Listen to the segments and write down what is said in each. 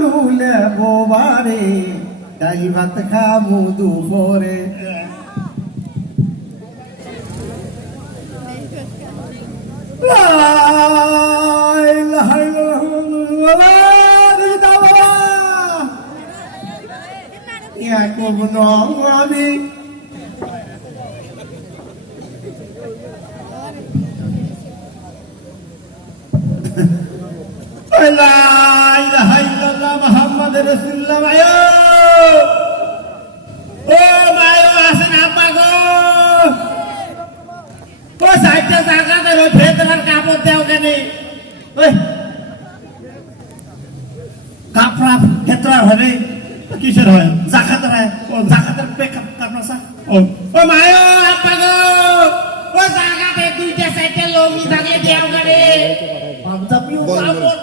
লুলে বোবারে ডাল ভাত খামু দুপুরে আমি মোহাম্মদ রাসূলুল্লাহ মায়ো ও মায়ো আসেন আপা গো ও সাইডে জায়গা দে ওই ভেতরের কাপড় দাও কেন ওই কাপড় ভেতর হবে কিসের হয় জাকাত হয় ও জাকাতের পেকআপ কাপড় সা ও মায়ো আপা গো ও জায়গা দে দুইটা সাইডে লঙ্গি দাঁড়িয়ে দাও কেন পাঞ্জাবি কাপড়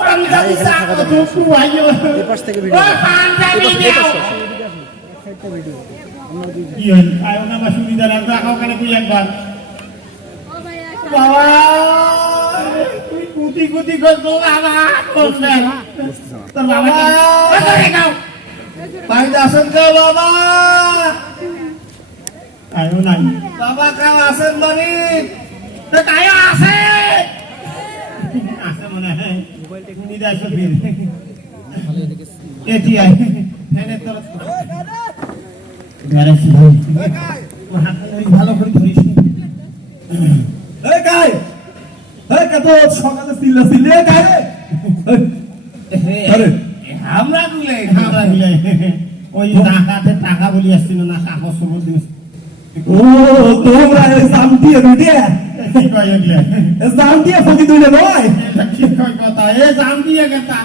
পাঞ্জাবি সাকো তো আইও এই পাশ থেকে ভিডিও পাঞ্জাবি দাও সাইডটা ভিডিও আমরা দুই কি হই আয়ো না বা সুবিধা না রাখো কেন তুই একবার ও ভাই আসো বাবা তুই কুতি কুতি করছো বাবা তোর বাবা ওরে গাও পাঁচ আসন গাও বাবা আয়ো নাই বাবা গাও আসন বাড়ি তো কায়ো আছে আছে মনে হয় মোবাইল টেকনিক আসো ফির এটি আই এনে তোর ঘরে শুধু এই কাই ও হাত ভালো করে ধরিস এই কাই এই কত সকালে সিল্লা সিল্লে কাই রে আরে আমরা গুলে ওই টাকাতে টাকা বলি আসছিল না কাগজ সবুজ দিন ও তোমরা এই জামটিয়ে রুটিয়ে কি কই এগুলা এই জামটিয়ে ফকি দুইলে নয় কি কই কথা এই জামটিয়ে কথা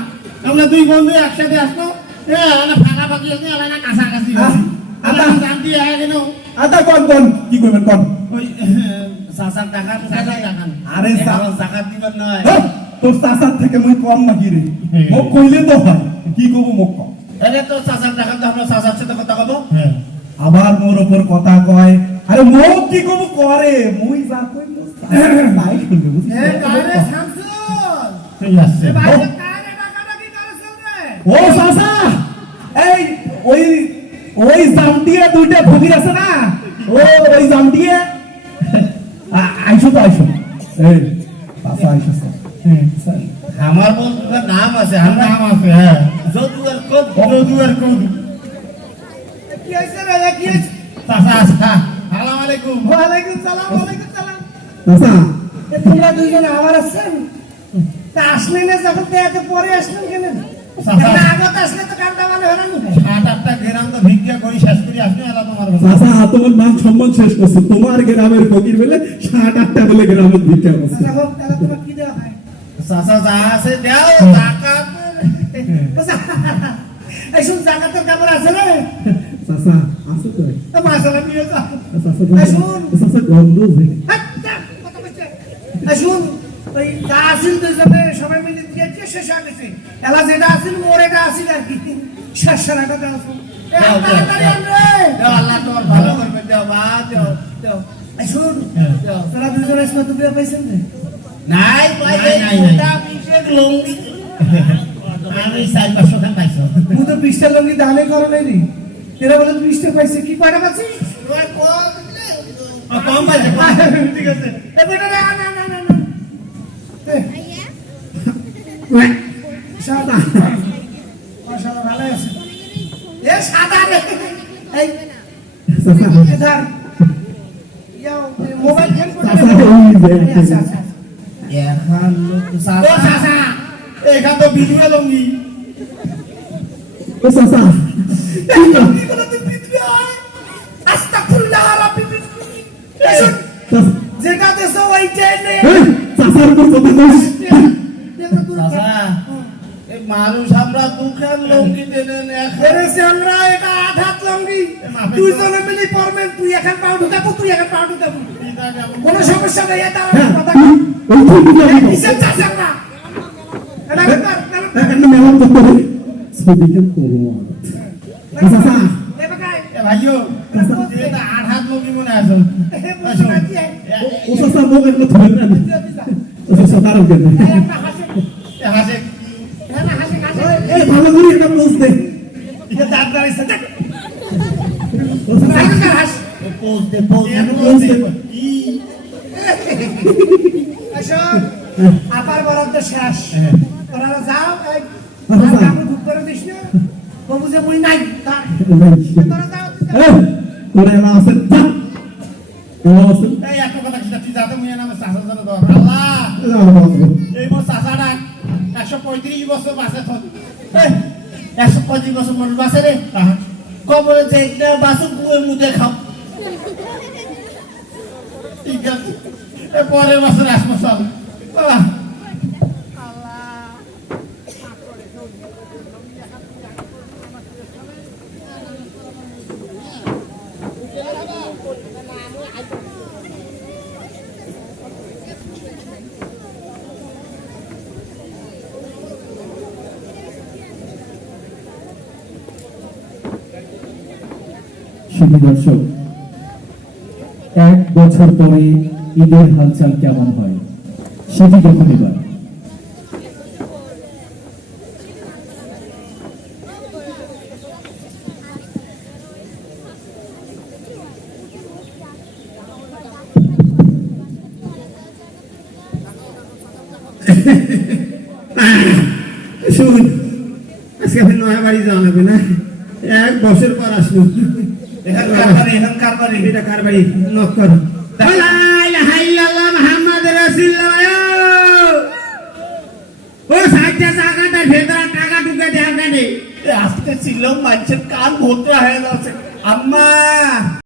আমরা দুই বন্ধু একসাথে আসতো এ না ফাঁকা ফাঁকি আছে না কাছাকাছি আদা জামটিয়ে আয় কেন আদা কোন কি কইবেন কোন ওই সাসার টাকা আরে জাকাত দিবেন নয় তোর চাচার থেকে মুই কম নাকি রে মোক কইলে তো হয় কি কব মোক কম আরে তোর চাচার টাকা তো আমরা চাচার সাথে কথা কব আবার মোর উপর কথা কয় আরে মোক কি কব করে মুই যা কই তাই শুনবে বুঝছিস এ কারে শামসুল ঠিক আছে এ ভাই কারে টাকাটা কি করেছেন রে ও চাচা এই ওই জামটিয়া দুইটা ভগি আছে না ও ওই জামটিয়া আইছো তো আইছো এই চাচা আইছো আমার বন্ধুর নাম আছে আমার নাম আছে হ্যাঁ যদুয়ার কোদ কি হইছে রে কি হইছে চাচা আসসালামু আলাইকুম ওয়া আলাইকুম সালাম চাচা তোমরা দুইজন আমার আছেন তা আসলেন না যখন দেয়াতে পরে আসলেন কেন চাচা আগত আসলে তো কামটা মানে হলো না 7-8টা গ্রাম তো ভিক্ষা করি শেষ করি আসলে এলা তোমার চাচা তোমার মান সম্মান শেষ করছে তোমার গ্রামের ফকির বলে 7-8টা বলে গ্রামের ভিক্ষা করছে চাচা হোক তাহলে তোমার কি দেওয়া হয় চাচা যা আছে দাও জাকাত এই শুন জাকাতের খবর আছে রে চাচা আছে তো মাশাআল্লাহ নিয়ে যা চাচা শুন চাচা গন্ধ আছে কথা বলছে এই শুন ওই যা আসিল তো যাবে সবাই মিলে দিয়েছে শেষ হয়ে গেছে এলা যেটা আসিল মোরেটা আসিল আর কি শেষ সারাটা দাও দাও আল্লাহ তোর ভালো করবে দাও বা দাও এই শুন তোরা দুজন এসে তো বিয়ে পাইছেন রে নাই পাই নাই ওটা পিছে লঙ্গি আমি 4-500 টাকা পাইছো তুই তো 20টা লঙ্গি দানে করো নাই রে তেরা বলে 20টা পাইছে কি কয়টা পাইছিস ওই কম পাইছে ঠিক আছে এ বেটা না আইয়া সাদা মাশাআল্লাহ ভালো আছে এ সাদা রে এই সাদা ইয়া মোবাইল গেম করে আচ্ছা এখন চাচা এখান তো বিজুয়া লঙ্গি ও চাচা এই লঙ্গি গুলো তো বিজুয়া আস্তাগফিরুল্লাহ রাব্বি যেটা দেশে ওইটাই নে চাচার তো দোষ চাচা এই মানুষ আমরা দুখান লঙ্গি দেন এখানে আমরা এটা 8 লঙ্গি দুইজনে মিলে পরবেন তুই এখন পাউ ঢুকাবো তুই এখন পাউ ঢুকাবো কোনো সমস্যা নেই এটা কথা কিসের চাচা না এটা একটা মেলাম করতে হবে ছবিটা করব চাচা এ বাকাই এ ভাইও এটা 8 লঙ্গি মনে আছে ও চাচা মোক একটু ধরে না ও চাচা তার ওকে হাসে হাসে হাসে এই ভালো করে এটা বুঝতে এটা দাঁত দাঁড়াইছে দেখ পোজ দে আপার বরাদ্দ শেষ তোরা যাও কাপড় বুক করে দিস না বাবু যে মুই নাই তোরা যাও তোরা না আছে এই একটা কথা কি তুই যাতে মুই নামে চাচা জানো তো আল্লাহ এই মোর চাচাটা 135 বছর বাঁচে থন 125 বছর মানুষ বাঁচে রে কবরে যে একটা বাসু কুয়ে মুদে খাও ঠিক আছে পরের বছর আসবো চল বাবা শুধু দর্শক 1 বছর পরে ঈদের হালচাল কেমন হয় সেটি দেখুন এবার। শুন আজকে আপনি নয়া বাড়ি যাওয়া লাগবে না 1 বছর পর আসলো এখন কার বাড়ি এটা কার বাড়ি নক কর লা ইলাহা ইল্লাল্লাহ মুহাম্মাদুর রাসূলুল্লাহ ও সাজ্জা জায়গাটা ভেতরে টাকা ঢুকে দেন কেন আজকে ছিল মানুষের কান ভর্তি হয়ে যাচ্ছে আম্মা